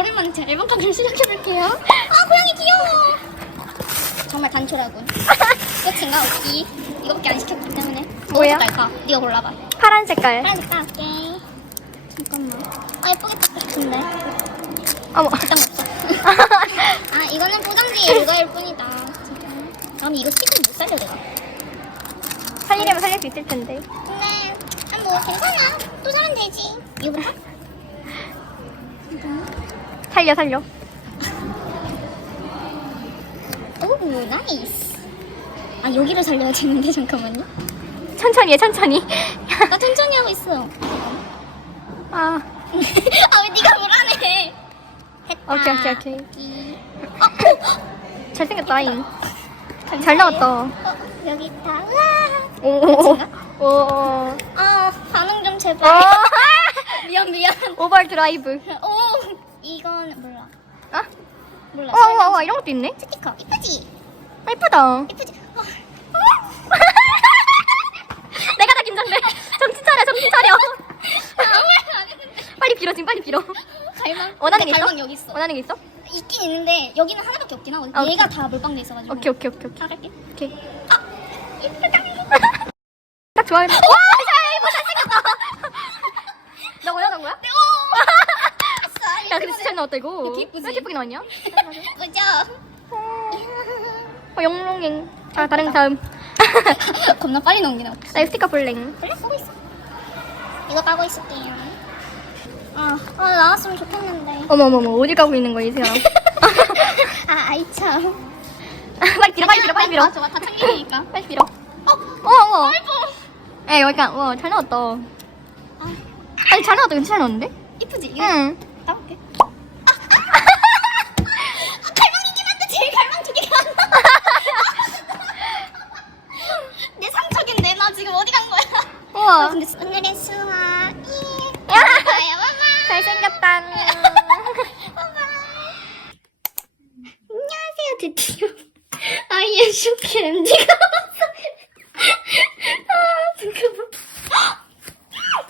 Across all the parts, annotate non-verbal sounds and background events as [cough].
오랜만에 제 앨범 카드를 시작해볼게요. 아, 고양이 귀여워. 정말 단촐하군. [laughs] 끝인가, 오키? 이거밖에 안 시켰기 때문에. 뭐야? 뭐가 깔까? 네가 골라봐. 파란 색깔. 파란색 따올게. 잠깐만. 아, 예쁘겠다. 근데. 어머. 일단 없어. [laughs] 아, 이거는 포장지 일가일 뿐이다. 지금. 그럼 이거 스티커 못 살려, 내가. 살리려면 살릴 수 있을 텐데. 근데, 아, 뭐, 괜찮아. 또 사면 되지. 이거부터? 살려, 살려. 오, 나이스. 아, 여기를 살려야겠는데, [laughs] 잠깐만요. 천천히 해, 천천히. 나 천천히 하고 있어. [laughs] 아, [laughs] 아, 왜 네가 불안해? 했다. 오케이, 오케이, 오케이. 이- 어, 잘생겼다잉. 잘 나왔다. 어, 여기 있다. 우와. 오? 오, 아, 반응 좀 오. 제발. 미안, 미안. 오버 드라이브. 아? 몰라. 와, 와, 와, 이런 것도 있네? 스티커. 이쁘지? 아, 이쁘다. 이쁘지? 어. [laughs] 내가 다 긴장돼. 정신 차려, 정신 차려. [laughs] 빨리 빌어, 지금 빨리 빌어. 갈망. 원하는 게 근데 있어? 갈망 여기 있어. 원하는 게 있어? 있긴 있는데 여기는 하나밖에 없긴 하거든. 아, 얘가. 다 몰빵돼 있어가지고. 오케이, 오케이, 오케이, 오케이. 나갈게. 오케이. 아, 이쁘다. [laughs] 딱 좋아하는. 와, 잘, 이거 잘생겼다. 나 원하는 거야? 아싸. 야, 근데 진짜 잘 나왔다, 이거. 이렇게 이쁘지? 왜 이렇게 예쁘게 나왔냐? [laughs] 그죠? 어, 영롱행. 자, 다른 다음. 겁나 빨리 넘기네. 나 이거 스티커 볼랭. 원래 쓰고 있어. 이거 까고 있을게요. 아, 아 나왔으면 좋겠는데. 어머머머, 어디 가고 있는 거야, 이세야? [laughs] 아, 아이 참. 빨리 빌어, 빨리 빌어, 빨리 빌어. 좋아, 다 챙기니까. 빨리 빌어. 어, 어, 어. 아이고. 에, 약간, 와, 잘 나왔다. 아, 아니, 잘 나왔다. 나왔는데? 이쁘지? 이거 응. 따볼게. 아, 아, 아, 갈망이긴 한데 제일 갈망 두 개가 안 나와. 내 상처인데 나 지금 어디 간 거야? 아, 우와. 근데 오늘의 수화 이. 야. 바이바이. 바이바이. 잘생겼다. 안녕하세요, 드디어 아이의 쇼케 MD가 왔어요. 아, 잠깐만.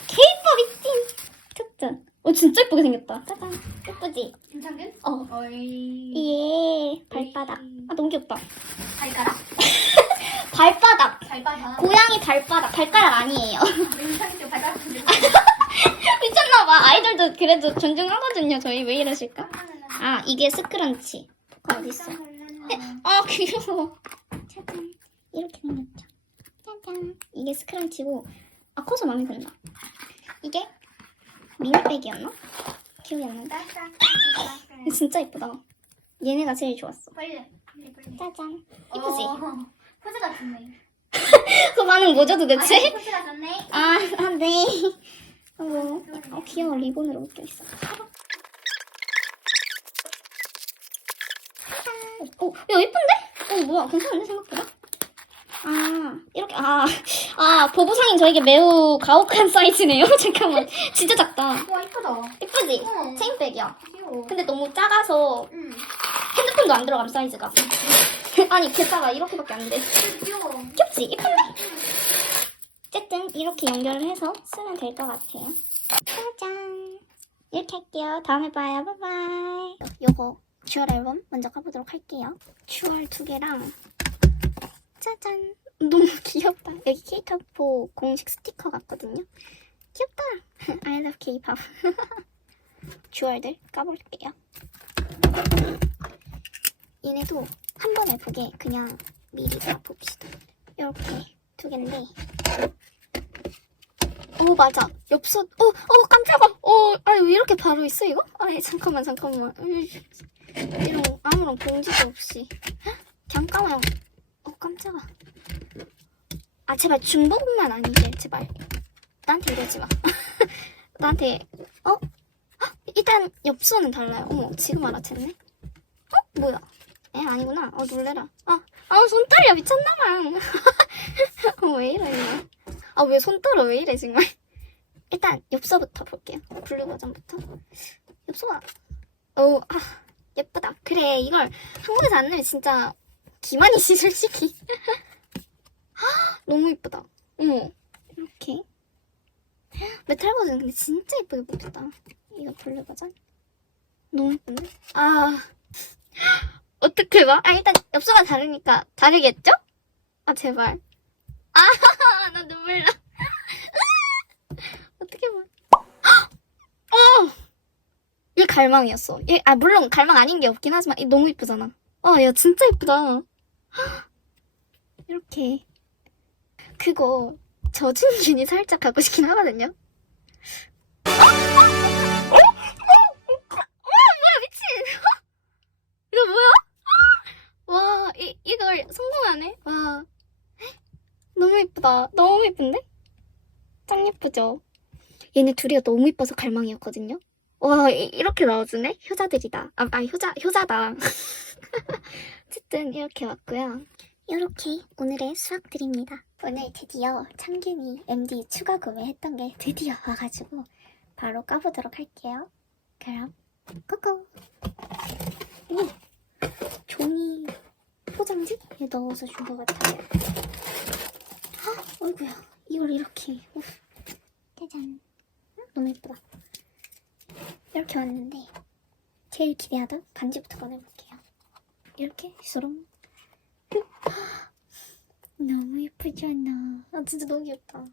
케이팝 이팅 특전. 어, 진짜 생겼다. 짜잔. 예쁘지? 괜찮게? 어. 어이. 예, 발바닥. 아, 너무 귀엽다. 발가락? [laughs] 발바닥. 발바닥. 고양이 발바닥. 발가락 아니에요. 인상이 발가락. [laughs] 미쳤나봐. 아이돌도 그래도 존중하거든요. 저희 왜 이러실까? 아, 이게 스크런치. 그거 어딨어? 아, 귀여워. 짜잔. 이렇게 생겼죠. 짜잔. 이게 스크런치고, 아, 커서 마음에 든다. 이게 미니백이었나? 기억이 안 난다. 진짜 예쁘다. 얘네가 제일 좋았어. 짜잔. 이쁘지? 어, [laughs] 포즈가 좋네. 그 반응 뭐죠 도대체? 포즈가 좋네. 아, 아 네. 어, 어, 귀여워. 리본으로 묶여있어. 어, 야, 예쁜데? 어, 뭐야. 괜찮은데, 생각보다? 아, 이렇게, 아, 아, 보부상인 저에게 매우 가혹한 사이즈네요. [laughs] 잠깐만. 진짜 작다. 와, 이쁘다. 예쁘지? 어. 체인백이야. 귀여워. 근데 너무 작아서 응. 핸드폰도 안 들어감, 사이즈가. [laughs] 아니, 개 작아. 이렇게밖에 안 돼. 귀여워. 귀엽지? 예쁜데? 어쨌든 이렇게 연결을 해서 쓰면 될 것 같아요. 짜잔. 이렇게 할게요. 다음에 봐요. 바이바이. 요거 듀얼 앨범 먼저 가보도록 할게요. 듀얼 두 개랑 짜잔. 너무 [laughs] 귀엽다. 여기 K-팝4 공식 스티커 같거든요. 귀엽다. [laughs] I love K-pop. [laughs] 듀얼들 까볼게요. 얘네도 한 번에 보게 그냥 미리 다 봅시다. 이렇게 두 개인데. 오 맞아. 엽서. 어, 어 깜짝아. 어, 아왜 이렇게 바로 있어 이거? 아 잠깐만 잠깐만. 으이, 이런 아무런 공지도 없이. 헉, 잠깐만. 어 깜짝아. 아 제발 중복만 아니게 제발. 나한테 이러지 마. [laughs] 나한테 어? 헉, 일단 엽서는 달라요. 어머 지금 알아챘네. 어 뭐야? 에 아니구나. 어 놀래라. 아, 아 손 떨려 미쳤나봐. [laughs] 어, 왜 이래 이거? 아왜 손 떨어 왜 이래 정말. [laughs] 일단 엽서부터 볼게요. 블루 버전부터. 엽서가 어, 아 예쁘다. 그래 이걸 한국에서 안 내면 진짜 기만이지 솔직히. 너무 예쁘다. 어머 이렇게 메탈 버전 근데 진짜 예쁘게 뽑혔다. 이거 버전. 너무 예쁜데? 아, 어떻게 봐? 아, 일단 엽서가 다르니까 다르겠죠? 아, 제발. 아, [laughs] 나 눈물 나. [laughs] 어떻게 봐? 어! 얘 갈망이었어. 얘, 아, 물론 갈망 아닌 게 없긴 하지만 얘 너무 예쁘잖아. 아, 야, 진짜 예쁘다. 이렇게. 그거, 젖은 균이 살짝 갖고 싶긴 하거든요? 미친! [laughs] 이거 뭐야? 와, 이, 이걸 성공하네? 와. 너무 예쁘다. 너무 예쁜데? 짱 예쁘죠? 얘네 둘이가 너무 예뻐서 갈망이었거든요? 와, 이, 이렇게 나와주네? 효자들이다. 아, 아 효자, 효자다. [laughs] 어쨌든 이렇게 왔고요. 이렇게 오늘의 수학들입니다. 오늘 드디어 창균이 MD 추가 구매했던 게 드디어 와가지고 바로 까보도록 할게요. 그럼 고고! 오! 종이 포장지에 넣어서 준 것 같아요. 헉, 어이구야. 이걸 이렇게. 우. 짜잔. 음, 너무 예쁘다. 이렇게 왔는데, 제일 기대하던 반지부터 꺼내볼게요. 이렇게 수롱. [gasps] 너무 예쁘잖아. 아, 진짜 너무 귀엽다.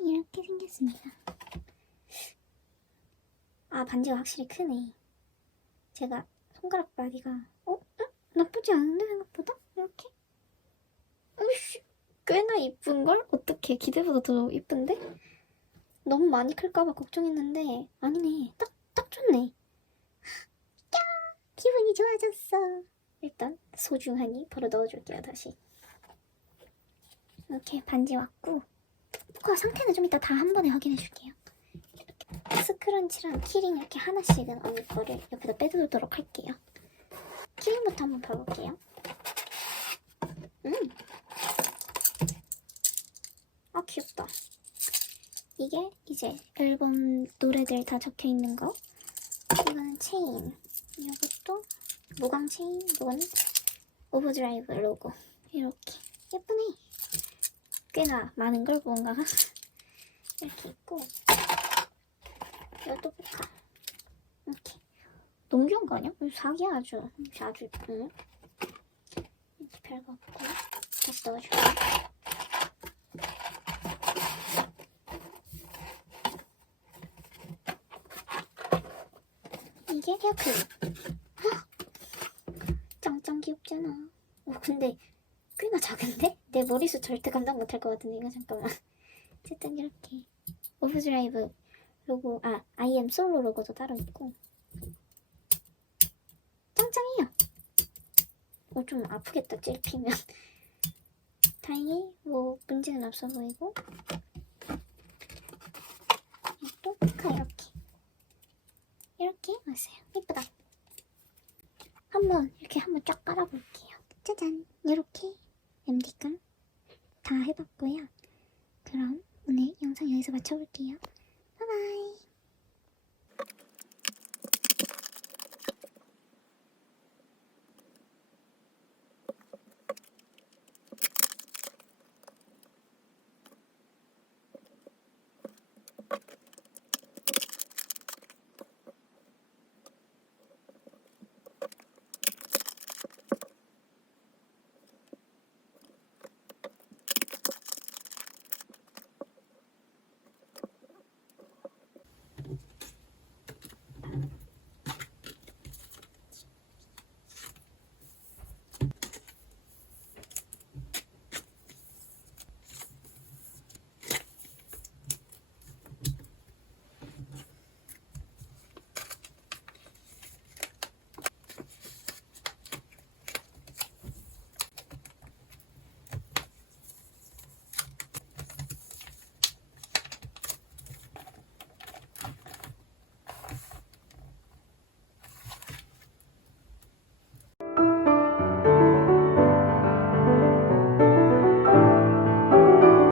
이렇게 생겼습니다. 아, 반지가 확실히 크네. 제가 손가락 바디가 어? 응? 나쁘지 않은데 생각보다? 이렇게? 으이씨 꽤나 이쁜걸? 어떻게 기대보다 더 이쁜데? 너무 많이 클까봐 걱정했는데 아니네 딱, 딱 좋네 야 기분이 좋아졌어 일단 소중하니 바로 넣어줄게요 다시 이렇게 반지 왔고 뚜껑 상태는 좀 이따 다 한 번에 확인해줄게요 스크런치랑 키링 이렇게 하나씩은 언니 거를 옆에다 빼두도록 할게요. 키링부터 한번 봐볼게요. 음. 아, 귀엽다. 이게 이제 앨범 노래들 다 적혀 있는 거. 이거는 체인. 이것도 무광 체인. 이거는 오버드라이브 로고. 이렇게. 예쁘네. 꽤나 많은 걸 뭔가가 [laughs] 이렇게 있고. 이것도 포카. 이렇게. 너무 귀여운 거 아니야? 이거 사기야 아주. 아주 예쁘네. 이렇게 별거 없고. 다시 넣어줄게. 이게 헤어클립. 헉! 짱짱 귀엽잖아. 어, 근데 꽤나 작은데? 내 머리숱 절대 감당 못할 것 같은데 이거 잠깐만. [laughs] 어쨌든 이렇게 오브드라이브 로고, 아, IM 솔로 로고도 따로 있고. 짱짱해요. 어, 좀 아프겠다, 찔피면. [laughs] 다행히 뭐 문제는 없어 보이고. 또 포카 이렇게. 이렇게 왔어요. 예쁘다. 한번 이렇게 깔아볼게요. 짜잔. 이렇게 MD감 다 해봤고요. 그럼 오늘 영상 여기서 마쳐볼게요.